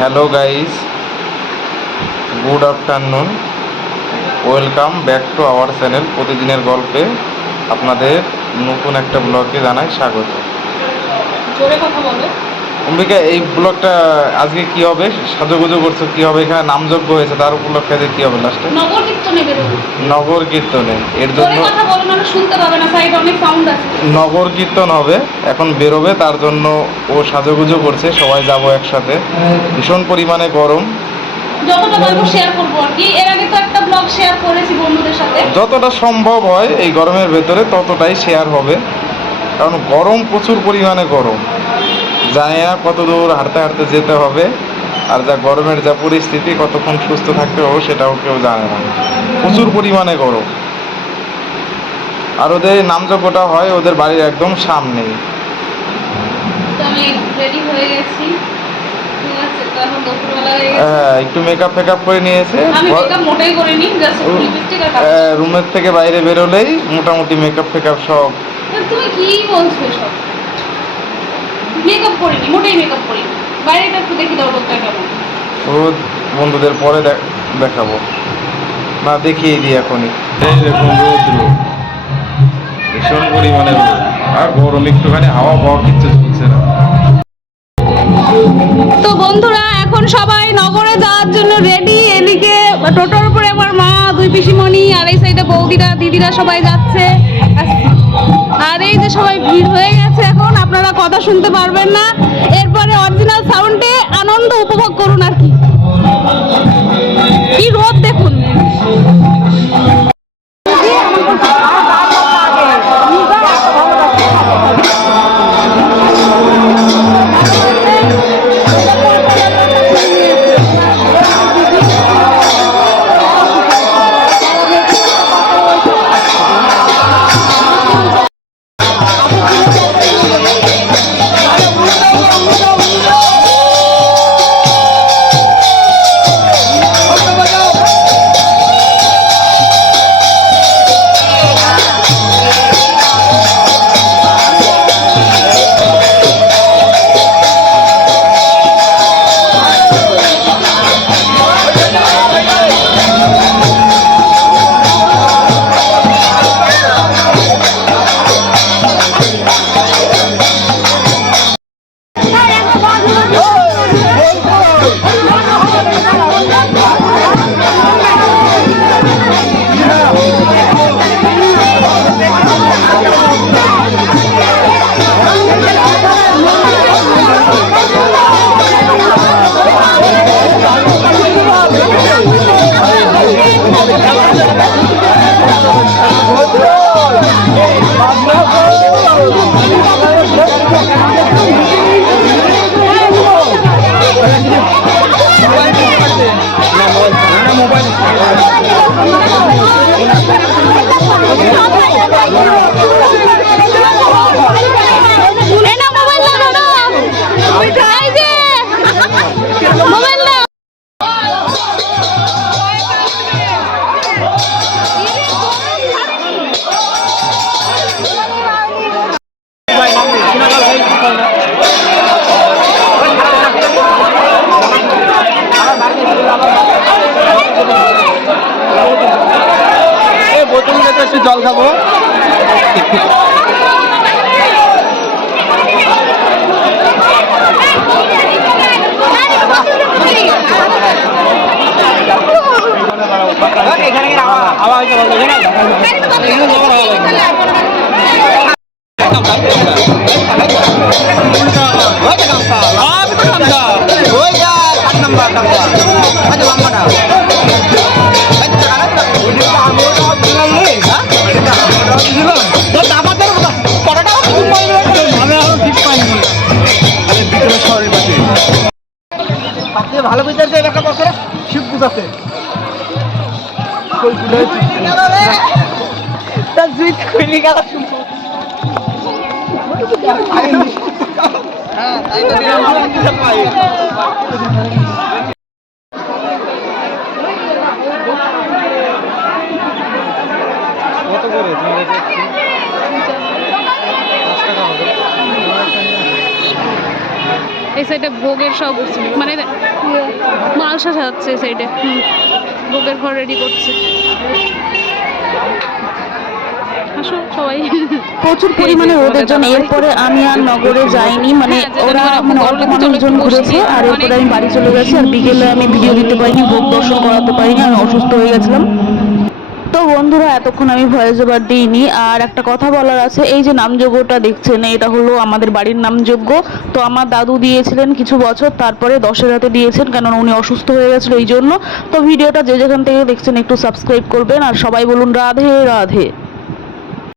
Hello guys, good afternoon. Welcome back to our channel প্রতিদিনের গল্পে আপনাদের নতুন একটা ব্লগে জানাই স্বাগত। জোরে কথা বলো। অম্বিকা, এই ব্লগটা আজকে কি হবে? সাজুগুজু করছো কি হবে? এখানে নামযজ্ঞ হয়েছে, তার উপলক্ষে কি হবে লাস্টে? নগর কীর্তনে বেরোবো। নগর কীর্তনে, এর জোরে জন্য কথা বলো, মানে শুনতে পাবে না, সাইড অনেক সাউন্ড আছে। নগর কীর্তন হবে, এখন বেরোবে, তার জন্য ও সাজুগুজু করছে। সবাই যাব একসাথে। ভীষণ পরিমাণে গরম। যতটা পারবো শেয়ার করবো আর কি। এর আগে তো একটা ব্লগ শেয়ার করেছি বন্ধুদের সাথে। যতটা সম্ভব হয় এই গরমের ভেতরে ততটাই শেয়ার হবে, কারণ গরম, প্রচুর পরিমাণে গরম। জানি না কত দূর হাঁটতে হাঁটতে যেতে হবে, আর যা গরমের যা পরিস্থিতি, কতক্ষণ সুস্থ থাকতে হবে সেটাও কেউ জানে না। প্রচুর পরিমাণে গরম। আর ওদের নামযজ্ঞটা হয় ওদের বাড়ির একদম সামনেই। তো আমি রেডি হয়ে গেছি, ঠিক আছে। তো এখন দুপুরবেলা হয়ে গেছে। হ্যাঁ, একটু মেকআপ ফেকআপ করে নিয়েছে। আমি মেকআপ মোটেই করিনি, জাস্ট লিপস্টিক আর রুমের থেকে বাইরে বেরোলেই মোটামুটি মেকআপ ফেকআপ সব। তুমি কি বলছো সব? মেকআপ করিনি, মোটেই মেকআপ করিনি। বাইরেটা একটু দেখি দাও লোকটা কেমন। ও বন্ধুদের পরে দেখাবো না, দেখিয়ে দিই এখনই। এই দেখুন রৌদ্র, ভীষণ পরিমাণে রোদ, আর গরম, একটুখানি হাওয়া পাওয়া কিচ্ছু চলছে না। তো বন্ধুরা, এখন সবাই নগরে যাওয়ার জন্য রেডি। এদিকে টোটোর উপরে আমার মা, দুই পিসিমণি, আর এই সাইডে বৌদিরা, দিদিরা সবাই যাচ্ছে। আর এই যে সবাই ভিড় হয়ে গেছে, এখন আপনারা কথা শুনতে পারবেন না। এরপরে অরিজিনাল সাউন্ডে আনন্দ উপভোগ করুন আর কি। কি রোদ দেখুন। একটু জল খাবো। ভালো বিচারছে এলাকা বসে শিব পুজাতে তার জুই খুলি গেল শুনবো। কত করে এই সাইডে ভোগের সব মানে মালসা সাজাচ্ছে এই সাইডে। ভোগের ঘর রেডি করছে। আসো সবাই। প্রচুর পরিমাণে রোদের জন্য এরপরে আমি আর নগরে যাইনি, মানে ওরা মানে অল্প মানুষজন ঘুরেছে আর এরপরে আমি বাড়ি চলে গেছি। আর বিকেলে আমি ভিডিও দিতে পারিনি, ভোগ দর্শন করাতে পারিনি, আমি অসুস্থ হয়ে গেছিলাম। তো বন্ধুরা এতক্ষণ আমি ভয়েস ওভার দিইনি। আর একটা কথা বলার আছে, এই যে নামযজ্ঞটা দেখছেন এটা হলো আমাদের বাড়ির নামযজ্ঞ। তো আমার দাদু দিয়েছিলেন কিছু বছর, তারপরে 10-এর হাতে দিয়েছেন, কেননা উনি অসুস্থ হয়ে গেছিলো এই জন্য। তো ভিডিওটা যে যেখান থেকে দেখছেন একটু সাবস্ক্রাইব করবেন আর সবাই বলুন রাধে রাধে।